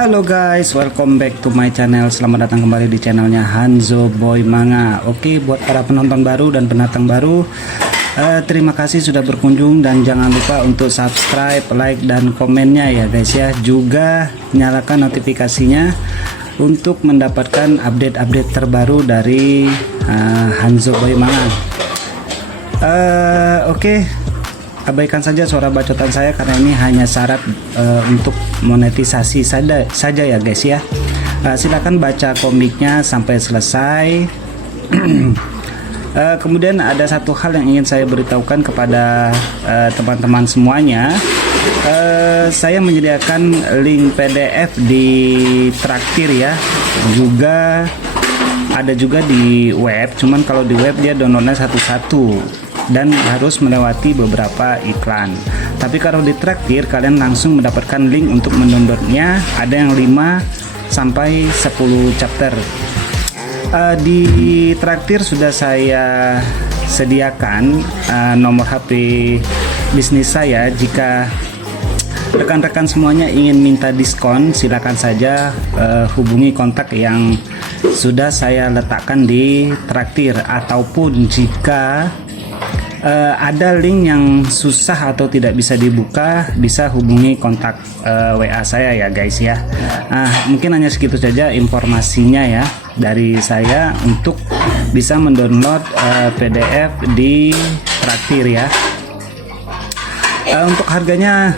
Halo guys, welcome back to my channel. Selamat datang kembali di channelnya Hanzo Boy Manga. Oke, buat para penonton baru dan pendatang baru, terima kasih sudah berkunjung dan jangan lupa untuk subscribe, like, dan komennya ya guys ya. Juga nyalakan notifikasinya untuk mendapatkan update-update terbaru dari Hanzo Boy Manga. Oke. Abaikan saja suara bacotan saya karena ini hanya syarat untuk monetisasi saja ya guys ya. Silakan baca komiknya sampai selesai. Kemudian ada satu hal yang ingin saya beritahukan kepada teman-teman semuanya. Saya menyediakan link PDF di Traktir ya. Juga ada juga di web. Cuman kalau di web dia downloadnya satu-satu dan harus melewati beberapa iklan. Tapi kalau di Traktir kalian langsung mendapatkan link untuk mendownloadnya. Ada yang 5 sampai 10 chapter. Di Traktir sudah saya sediakan nomor HP bisnis saya. Jika rekan-rekan semuanya ingin minta diskon, silakan saja hubungi kontak yang sudah saya letakkan di Traktir. Ataupun jika ada link yang susah atau tidak bisa dibuka, bisa hubungi kontak WA saya ya guys ya. Mungkin hanya segitu saja informasinya ya dari saya untuk bisa mendownload PDF di Traktir ya. Untuk harganya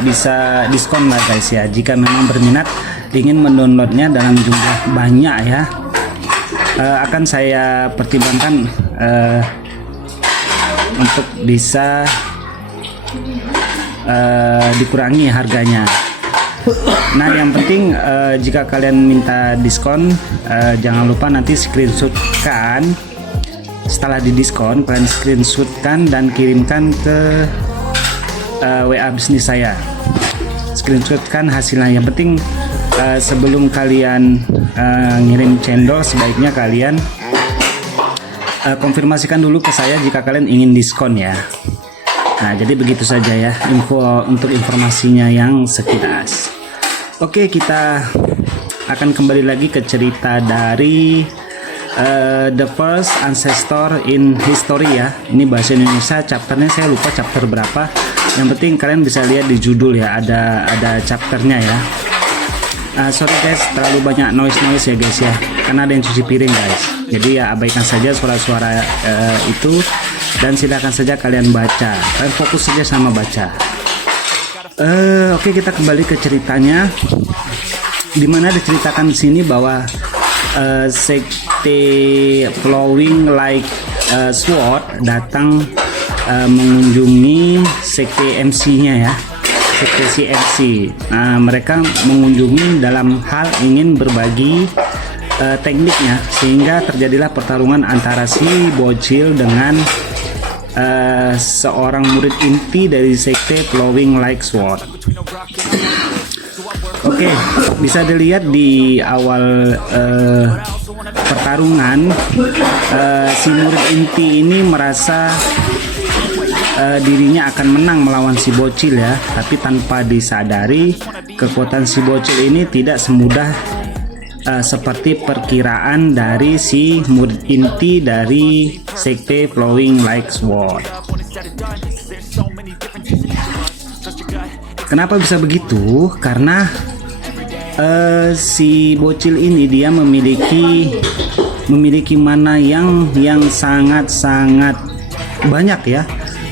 bisa diskon lah guys ya. Jika memang berminat ingin mendownloadnya dalam jumlah banyak ya, akan saya pertimbangkan untuk bisa dikurangi harganya. Nah yang penting jika kalian minta diskon, jangan lupa nanti screenshotkan. Setelah didiskon kalian screenshotkan dan kirimkan ke WA bisnis saya. Screenshotkan hasilnya. Yang penting sebelum kalian ngirim cendol, sebaiknya kalian konfirmasikan dulu ke saya jika kalian ingin diskon ya. Nah jadi begitu saja ya info untuk informasinya yang sekilas. Oke, kita akan kembali lagi ke cerita dari The First Ancestor in History ya. Ini bahasa Indonesia, chapternya saya lupa chapter berapa. Yang penting kalian bisa lihat di judul ya, ada chapternya ya. Sorry guys, terlalu banyak noise ya guys ya, karena ada yang cuci piring guys. Jadi ya abaikan saja suara-suara itu dan silakan saja kalian baca. Kalian fokus saja sama baca. Oke, kita kembali ke ceritanya. Dimana diceritakan di sini bahwa sekte Flowing Like Sword datang mengunjungi sekte MC-nya ya. Sekte CMC. Mereka mengunjungi dalam hal ingin berbagi tekniknya, sehingga terjadilah pertarungan antara si bocil dengan seorang murid inti dari sekte Flowing Like Sword. Oke, bisa dilihat di awal pertarungan si murid inti ini merasa dirinya akan menang melawan si bocil ya, tapi tanpa disadari kekuatan si bocil ini tidak semudah seperti perkiraan dari si murid inti dari sekte Flowing Like Sword. Kenapa bisa begitu? Karena si bocil ini dia memiliki mana yang sangat-sangat banyak ya.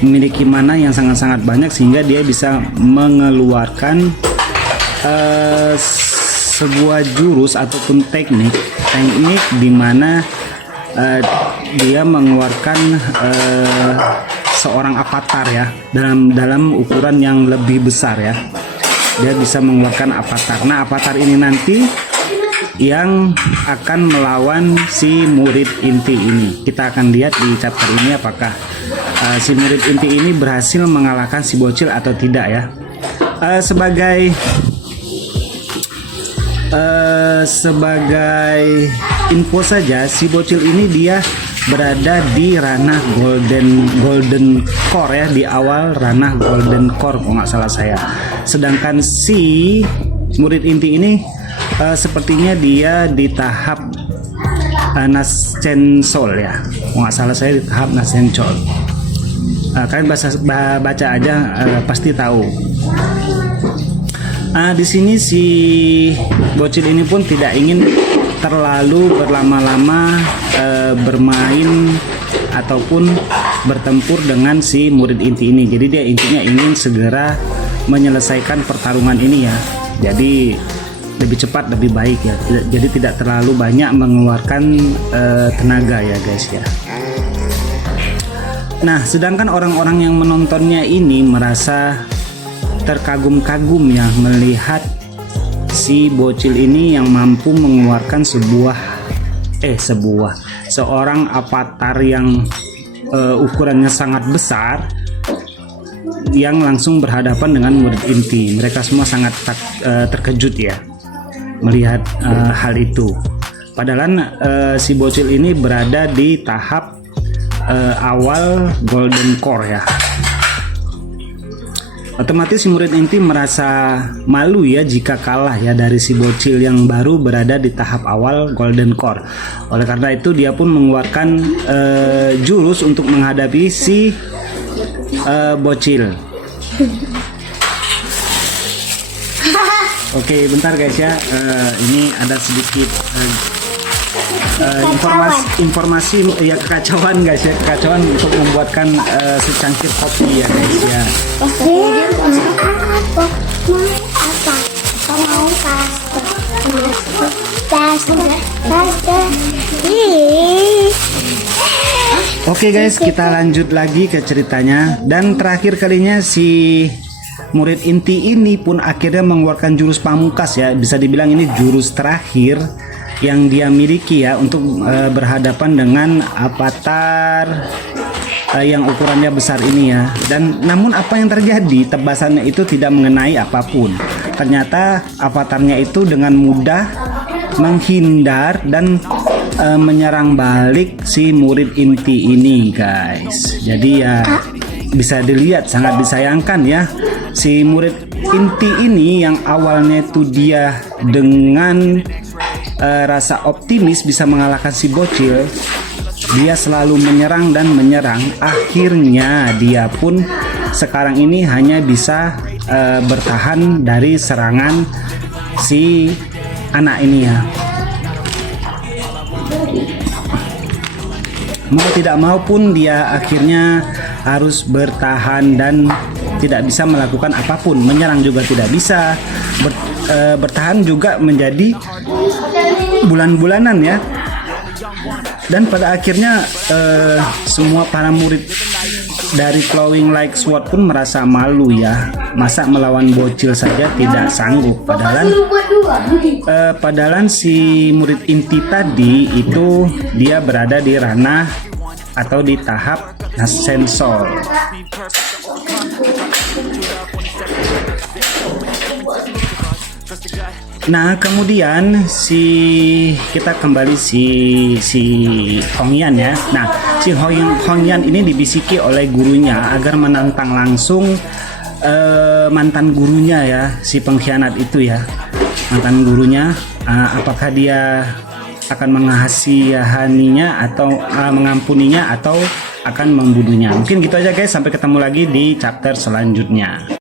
Memiliki mana yang sangat-sangat banyak sehingga dia bisa mengeluarkan sebuah jurus ataupun teknik di mana dia mengeluarkan seorang avatar ya, dalam ukuran yang lebih besar ya. Dia bisa mengeluarkan avatar. Nah, avatar ini nanti yang akan melawan si murid inti ini. Kita akan lihat di chapter ini apakah si murid inti ini berhasil mengalahkan si bocil atau tidak ya. Sebagai info saja, si bocil ini dia berada di ranah golden core ya, di awal ranah golden core kalau nggak salah saya. Sedangkan si murid inti ini sepertinya dia di tahap Nascensol ya, nggak salah saya di tahap Nascensol. Kalian baca aja pasti tahu. Di sini si bocil ini pun tidak ingin terlalu berlama-lama bermain ataupun bertempur dengan si murid inti ini. Jadi dia intinya ingin segera menyelesaikan pertarungan ini ya. Jadi lebih cepat lebih baik ya. Jadi tidak terlalu banyak mengeluarkan tenaga ya guys ya. Nah, sedangkan orang-orang yang menontonnya ini merasa terkagum-kagum ya melihat si bocil ini yang mampu mengeluarkan seorang avatar yang ukurannya sangat besar yang langsung berhadapan dengan murid inti. Mereka semua sangat terkejut ya melihat hal itu. Padahal si bocil ini berada di tahap awal Golden Core ya. Otomatis si murid inti merasa malu ya jika kalah ya dari si bocil yang baru berada di tahap awal Golden Core. Oleh karena itu dia pun mengeluarkan jurus untuk menghadapi si bocil. Oke, bentar guys ya. Ini ada sedikit informasi ya, kekacauan guys ya, kekacauan untuk membuatkan secangkir kopi ya guys ya. Oke guys, kita lanjut lagi ke ceritanya. Dan terakhir kalinya si murid inti ini pun akhirnya mengeluarkan jurus pamungkas ya, bisa dibilang ini jurus terakhir yang dia miliki ya untuk berhadapan dengan avatar yang ukurannya besar ini ya. Dan namun apa yang terjadi, tebasannya itu tidak mengenai apapun. Ternyata avatarnya itu dengan mudah menghindar dan menyerang balik si murid inti ini guys. Jadi ya bisa dilihat, sangat disayangkan ya, si murid inti ini yang awalnya itu dia dengan rasa optimis bisa mengalahkan si bocil, dia selalu menyerang dan menyerang. Akhirnya dia pun sekarang ini hanya bisa bertahan dari serangan si anak ini ya. Mau tidak mau pun dia akhirnya harus bertahan dan tidak bisa melakukan apapun. Menyerang juga tidak bisa, bertahan juga menjadi bulan-bulanan ya. Dan pada akhirnya semua para murid dari Flowing Like Sword pun merasa malu ya. Masa melawan bocil saja tidak sanggup. Padahal si murid inti tadi itu dia berada di ranah atau di tahap Nascensol. Nah, kemudian kita kembali si Hongyan ya. Nah, si Hongyan ini dibisiki oleh gurunya agar menantang langsung mantan gurunya ya, si pengkhianat itu ya. Mantan gurunya, apakah dia akan mengasihaninya atau mengampuninya atau akan membunuhnya. Mungkin gitu aja guys, sampai ketemu lagi di chapter selanjutnya.